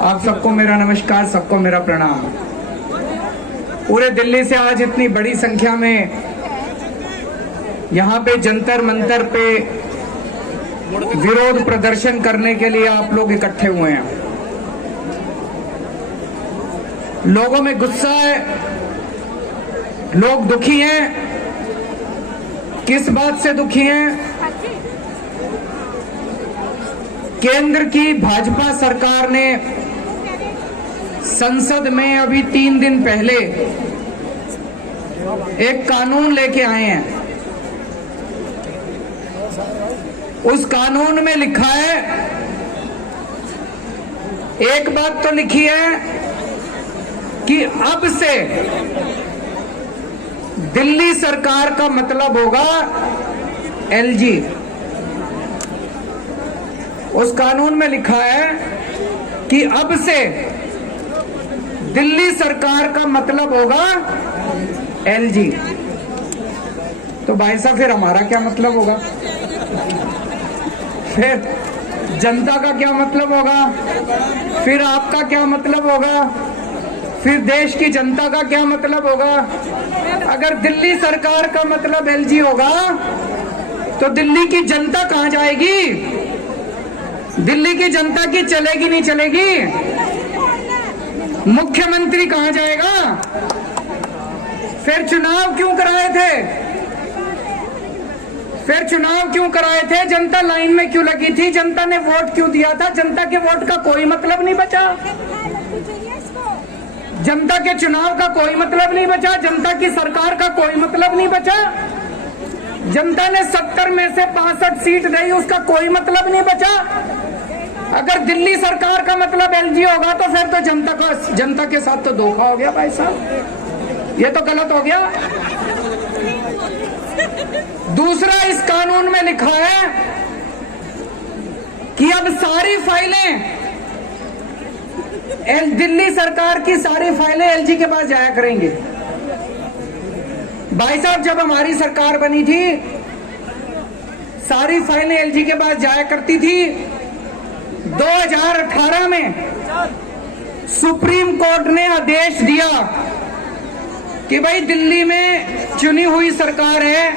आप सबको मेरा नमस्कार, सबको मेरा प्रणाम। पूरे दिल्ली से आज इतनी बड़ी संख्या में यहाँ पे जंतर मंतर पे विरोध प्रदर्शन करने के लिए आप लोग इकट्ठे हुए हैं। लोगों में गुस्सा है, लोग दुखी हैं। किस बात से दुखी हैं? केंद्र की भाजपा सरकार ने संसद में अभी 3 दिन पहले एक कानून लेके आए हैं। उस कानून में लिखा है, एक बात तो लिखी है कि अब से दिल्ली सरकार का मतलब होगा एलजी। उस कानून में लिखा है कि अब से दिल्ली सरकार का मतलब होगा एलजी। तो भाई साहब फिर हमारा क्या मतलब होगा? फिर जनता का क्या मतलब होगा? फिर आपका क्या मतलब होगा? फिर देश की जनता का क्या मतलब होगा? अगर दिल्ली सरकार का मतलब एलजी होगा तो दिल्ली की जनता कहां जाएगी? दिल्ली की जनता की चलेगी नहीं चलेगी? मुख्यमंत्री कहां जाएगा? फिर चुनाव क्यों कराए थे? फिर चुनाव क्यों कराए थे? जनता लाइन में क्यों लगी थी? जनता ने वोट क्यों दिया था? जनता के वोट का कोई मतलब नहीं बचा। जनता के चुनाव का कोई मतलब नहीं बचा। जनता की सरकार का कोई मतलब नहीं बचा। जनता ने 70 में से 65 सीट दी, उसका कोई मतलब नहीं बचा। अगर दिल्ली सरकार का मतलब एलजी होगा तो फिर तो जनता के साथ तो धोखा हो गया भाई साहब, ये तो गलत हो गया। दूसरा, इस कानून में लिखा है कि अब सारी फाइलें दिल्ली सरकार की सारी फाइलें एलजी के पास जाया करेंगे। भाई साहब, जब हमारी सरकार बनी थी सारी फाइलें एलजी के पास जाया करती थी। 2018 में सुप्रीम कोर्ट ने आदेश दिया कि भाई दिल्ली में चुनी हुई सरकार है,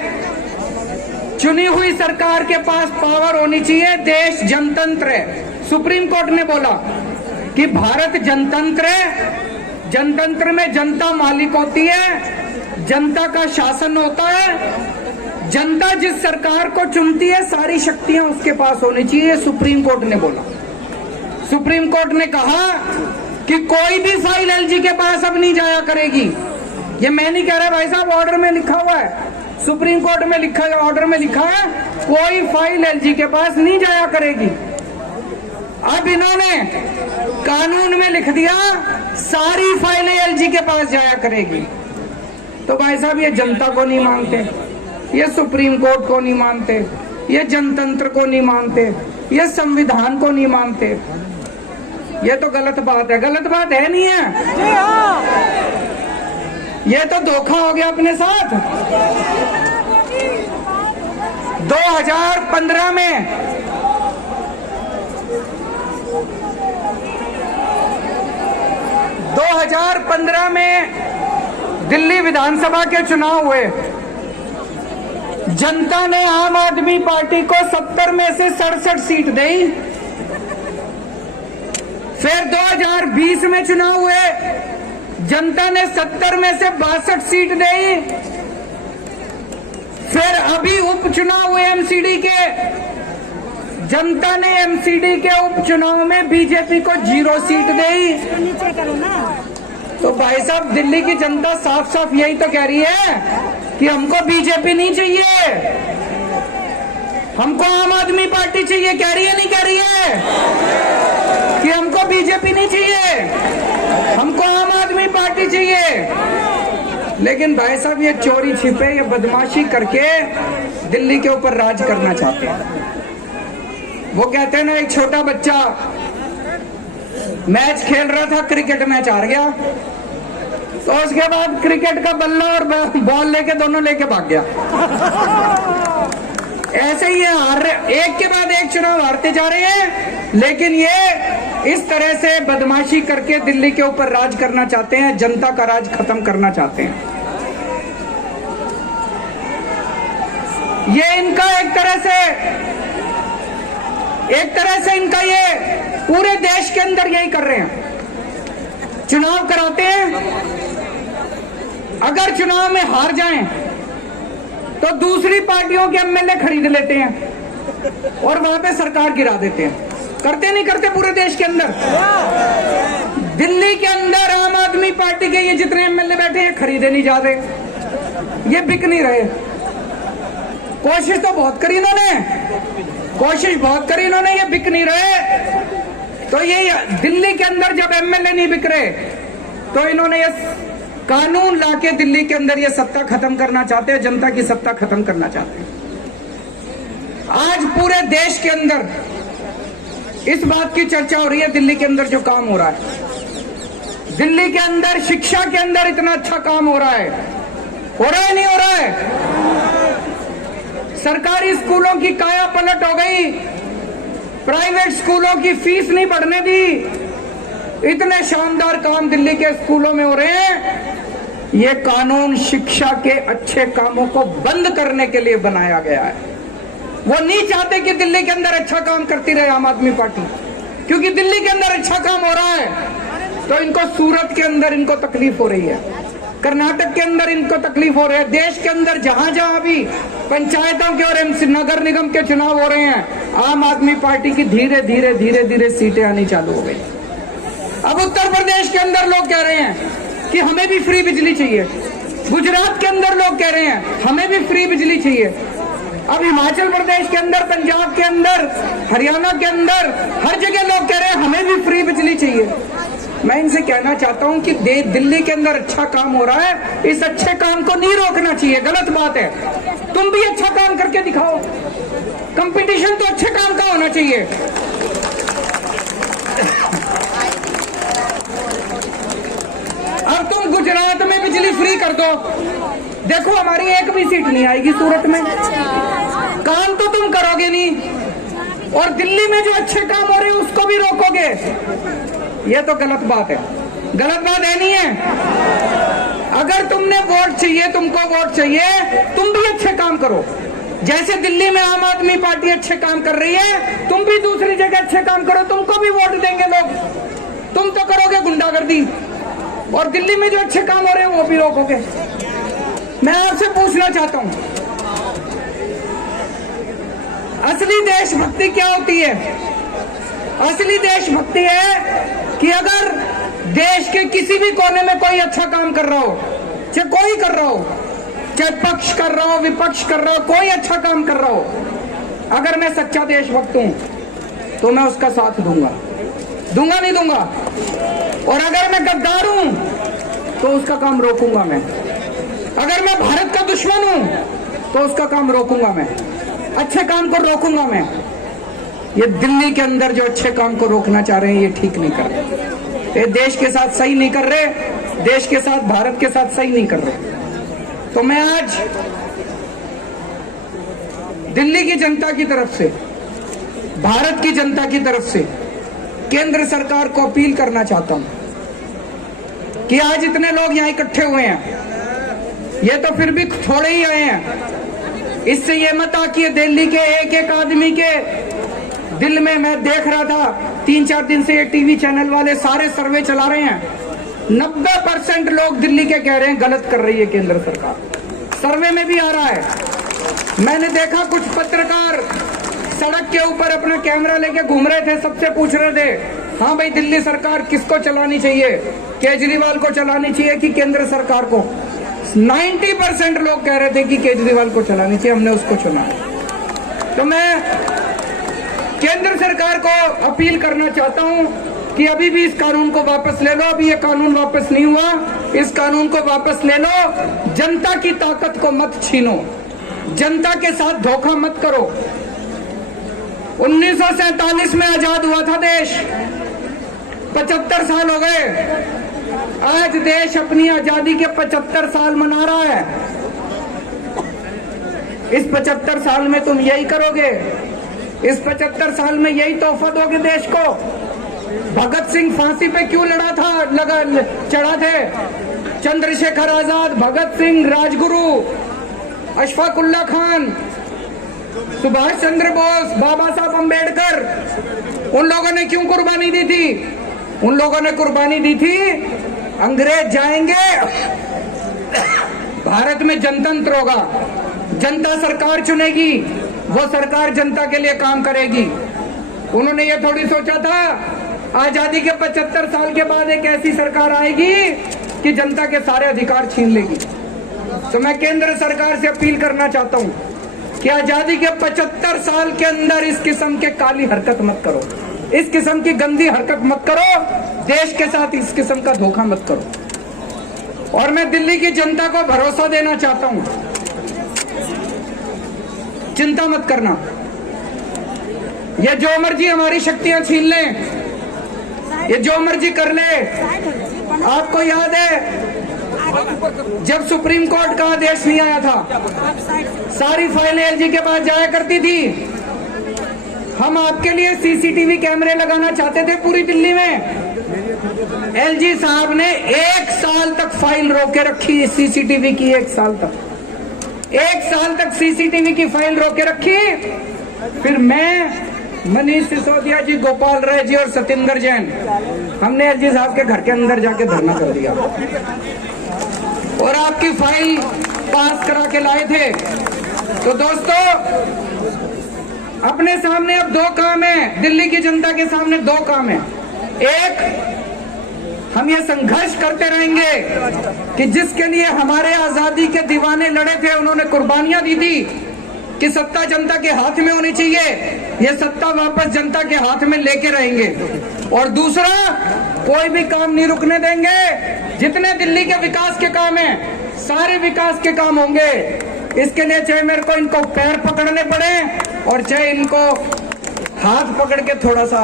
चुनी हुई सरकार के पास पावर होनी चाहिए, देश जनतंत्र है। सुप्रीम कोर्ट ने बोला कि भारत जनतंत्र है, जनतंत्र में जनता मालिक होती है, जनता का शासन होता है, जनता जिस सरकार को चुनती है सारी शक्तियां उसके पास होनी चाहिए, सुप्रीम कोर्ट ने बोला। सुप्रीम कोर्ट ने कहा कि कोई भी फाइल एलजी के पास अब नहीं जाया करेगी। ये मैं नहीं कह रहा भाई साहब, ऑर्डर में लिखा हुआ है, सुप्रीम कोर्ट में लिखा है, ऑर्डर में लिखा है कोई फाइल एलजी के पास नहीं जाया करेगी। अब इन्होंने कानून में लिख दिया सारी फाइलें एलजी के पास जाया करेगी। तो भाई साहब, ये जनता को नहीं मानते, ये सुप्रीम कोर्ट को नहीं मानते, ये जनतंत्र को नहीं मानते, ये संविधान को नहीं मानते। ये तो गलत बात है। गलत बात है नहीं है? ये तो धोखा हो गया अपने साथ। 2015 में दिल्ली विधानसभा के चुनाव हुए। जनता ने आम आदमी पार्टी को 70 में से 67 सीट दी। फिर 2020 में चुनाव हुए, जनता ने 70 में से 62 सीट दी। फिर अभी उपचुनाव हुए एमसीडी के, जनता ने एमसीडी के उपचुनाव में बीजेपी को 0 सीट दी। तो भाई साहब, दिल्ली की जनता साफ साफ यही तो कह रही है कि हमको बीजेपी नहीं चाहिए, हमको आम आदमी पार्टी चाहिए। कह रही है नहीं कह रही है कि हमको बीजेपी नहीं चाहिए, हमको आम आदमी पार्टी चाहिए। लेकिन भाई साहब, ये चोरी छिपे, ये बदमाशी करके दिल्ली के ऊपर राज करना चाहते हैं। वो कहते हैं ना, एक छोटा बच्चा मैच खेल रहा था, क्रिकेट मैच हार गया, तो उसके बाद क्रिकेट का बल्ला और बॉल लेके दोनों लेके भाग गया। ऐसे ही हार रहे, एक के बाद एक चुनाव हारते जा रहे हैं, लेकिन ये इस तरह से बदमाशी करके दिल्ली के ऊपर राज करना चाहते हैं, जनता का राज खत्म करना चाहते हैं। ये इनका एक तरह से इनका ये पूरे देश के अंदर यही कर रहे हैं। चुनाव कराते हैं, अगर चुनाव में हार जाएं तो दूसरी पार्टियों के एमएलए खरीद लेते हैं और वहां पे सरकार गिरा देते हैं। करते नहीं करते पूरे देश के अंदर? दिल्ली के अंदर आम आदमी पार्टी के ये जितने एमएलए बैठे हैं खरीदे नहीं जा रहे, ये बिक नहीं रहे। कोशिश तो बहुत करी इन्होंने, ये बिक नहीं रहे। तो ये दिल्ली के अंदर जब एमएलए नहीं बिक रहे तो इन्होंने ये कानून लाके दिल्ली के अंदर ये सत्ता खत्म करना चाहते हैं, जनता की सत्ता खत्म करना चाहते हैं। आज पूरे देश के अंदर इस बात की चर्चा हो रही है, दिल्ली के अंदर जो काम हो रहा है, दिल्ली के अंदर शिक्षा के अंदर इतना अच्छा काम हो रहा है नहीं हो रहा है? सरकारी स्कूलों की काया पलट हो गई, प्राइवेट स्कूलों की फीस नहीं बढ़ने दी। इतने शानदार काम दिल्ली के स्कूलों में हो रहे हैं। ये कानून शिक्षा के अच्छे कामों को बंद करने के लिए बनाया गया है। वो नहीं चाहते कि दिल्ली के अंदर अच्छा काम करती रहे आम आदमी पार्टी, क्योंकि दिल्ली के अंदर अच्छा काम हो रहा है तो इनको सूरत के अंदर इनको तकलीफ हो रही है, कर्नाटक के अंदर इनको तकलीफ हो रही है। देश के अंदर जहां जहां भी पंचायतों के और नगर निगम के चुनाव हो रहे हैं, आम आदमी पार्टी की धीरे धीरे सीटें आनी चालू हो गई। अब उत्तर प्रदेश के अंदर लोग कह रहे हैं कि हमें भी फ्री बिजली चाहिए, गुजरात के अंदर लोग कह रहे हैं हमें भी फ्री बिजली चाहिए। अब हिमाचल प्रदेश के अंदर, पंजाब के अंदर, हरियाणा के अंदर हर जगह लोग कह रहे हैं हमें भी फ्री बिजली चाहिए। मैं इनसे कहना चाहता हूं कि दिल्ली के अंदर अच्छा काम हो रहा है, इस अच्छे काम को नहीं रोकना चाहिए, गलत बात है। तुम भी अच्छा काम करके दिखाओ, कंपटीशन तो अच्छे काम का होना चाहिए। अब तुम गुजरात में बिजली फ्री कर दो, देखो हमारी एक भी सीट नहीं आएगी सूरत में, काम तो तुम करोगे नहीं, और दिल्ली में जो अच्छे काम हो रहे हैं उसको भी रोकोगे। ये तो गलत बात है, गलत बात है नहीं है? अगर तुमने वोट चाहिए, तुमको वोट चाहिए, तुम भी अच्छे काम करो। जैसे दिल्ली में आम आदमी पार्टी अच्छे काम कर रही है, तुम भी दूसरी जगह अच्छे काम करो, तुमको भी वोट देंगे लोग। तुम तो करोगे गुंडागर्दी, और दिल्ली में जो अच्छे काम हो रहे हैं वो भी रोकोगे। मैं आपसे पूछना चाहता हूं, असली देशभक्ति क्या होती है? असली देशभक्ति है कि अगर देश के किसी भी कोने में कोई अच्छा काम कर रहा हो, चाहे कोई कर रहा हो, चाहे पक्ष कर रहा हो, विपक्ष कर रहा हो, कोई अच्छा काम कर रहा हो, अगर मैं सच्चा देशभक्त हूं तो मैं उसका साथ दूंगा नहीं दूंगा। और अगर मैं गद्दार हूं तो उसका काम रोकूंगा मैं। अगर मैं भारत का दुश्मन हूं तो उसका काम रोकूंगा मैं, अच्छे काम को रोकूंगा मैं। ये दिल्ली के अंदर जो अच्छे काम को रोकना चाह रहे हैं ये ठीक नहीं कर रहे, ये देश के साथ सही नहीं कर रहे, देश के साथ, भारत के साथ सही नहीं कर रहे। तो मैं आज दिल्ली की जनता की तरफ से, भारत की जनता की तरफ से केंद्र सरकार को अपील करना चाहता हूं कि आज इतने लोग यहां इकट्ठे हुए हैं, ये तो फिर भी थोड़े ही आए हैं। इससे ये मत आकिए दिल्ली के एक एक आदमी के दिल में। मैं देख रहा था 3-4 दिन से ये टीवी चैनल वाले सारे सर्वे चला रहे हैं, 90% लोग दिल्ली के कह रहे हैं गलत कर रही है केंद्र सरकार। सर्वे में भी आ रहा है। मैंने देखा कुछ पत्रकार सड़क के ऊपर अपना कैमरा लेके घूम रहे थे, सबसे पूछ रहे थे हाँ भाई दिल्ली सरकार किसको चलानी चाहिए, केजरीवाल को चलानी चाहिए कि केंद्र सरकार को? 90% लोग कह रहे थे कि केजरीवाल को चलानी चाहिए, हमने उसको चुना। तो मैं केंद्र सरकार को अपील करना चाहता हूं कि अभी भी इस कानून को वापस ले लो। अभी ये कानून वापस नहीं हुआ, इस कानून को वापस ले लो। जनता की ताकत को मत छीनो, जनता के साथ धोखा मत करो। 1947 में आजाद हुआ था देश, 75 साल हो गए। आज देश अपनी आजादी के 75 साल मना रहा है। इस 75 साल में तुम यही करोगे, इस 75 साल में यही तोहफा दोगे देश को? भगत सिंह फांसी पे क्यों चढ़ा थे? चंद्रशेखर आजाद, भगत सिंह, राजगुरु, अशफाक उल्लाह खान, सुभाष चंद्र बोस, बाबा साहब अंबेडकर, उन लोगों ने क्यों कुर्बानी दी थी? उन लोगों ने कुर्बानी दी थी, अंग्रेज जाएंगे, भारत में जनतंत्र होगा, जनता सरकार चुनेगी, वो सरकार जनता के लिए काम करेगी। उन्होंने ये थोड़ी सोचा था आजादी के 75 साल के बाद एक ऐसी सरकार आएगी कि जनता के सारे अधिकार छीन लेगी। तो मैं केंद्र सरकार से अपील करना चाहता हूं कि आजादी के 75 साल के अंदर इस किस्म के काली हरकत मत करो, इस किस्म की गंदी हरकत मत करो, देश के साथ इस किस्म का धोखा मत करो। और मैं दिल्ली की जनता को भरोसा देना चाहता हूं, चिंता मत करना, ये जो मर्जी हमारी शक्तियां छीन ले, ये जो मर्जी कर ले। आपको याद है जब सुप्रीम कोर्ट का आदेश नहीं आया था, सारी फाइलें एलजी के पास जाया करती थी। हम आपके लिए सीसीटीवी कैमरे लगाना चाहते थे पूरी दिल्ली में। एलजी साहब ने 1 साल तक फाइल रोके रखी सीसीटीवी की, 1 साल तक सीसीटीवी की फाइल रोके रखी। फिर मैं, मनीष सिसोदिया जी, गोपाल राय जी और सतिंदर जैन, हमने एलजी साहब के घर के अंदर जाके धरना कर दिया और आपकी फाइल पास करा के लाए थे। तो दोस्तों, अपने सामने अब 2 काम है, दिल्ली की जनता के सामने 2 काम है। एक, हम ये संघर्ष करते रहेंगे कि जिसके लिए हमारे आजादी के दीवाने लड़े थे, उन्होंने कुर्बानियां दी थी कि सत्ता जनता के हाथ में होनी चाहिए, ये सत्ता वापस जनता के हाथ में लेके रहेंगे। और दूसरा, कोई भी काम नहीं रुकने देंगे। जितने दिल्ली के विकास के काम हैं, सारे विकास के काम होंगे। इसके लिए चाहे मेरे को इनको पैर पकड़ने पड़े और चाहे इनको हाथ पकड़ के थोड़ा सा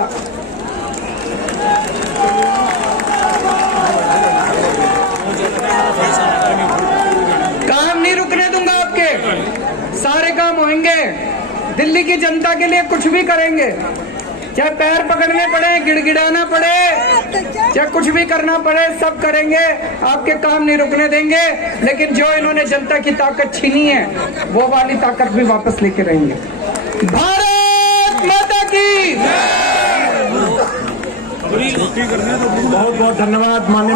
काम नहीं रुकने दूंगा, आपके सारे काम होंगे। दिल्ली की जनता के लिए कुछ भी करेंगे, चाहे पैर पकड़ने पड़े, गिड़गिड़ाना पड़े, चाहे कुछ भी करना पड़े, सब करेंगे। आपके काम नहीं रुकने देंगे। लेकिन जो इन्होंने जनता की ताकत छीनी है, वो वाली ताकत भी वापस लेके रहेंगे। भारत माता की। बहुत बहुत धन्यवाद माननीय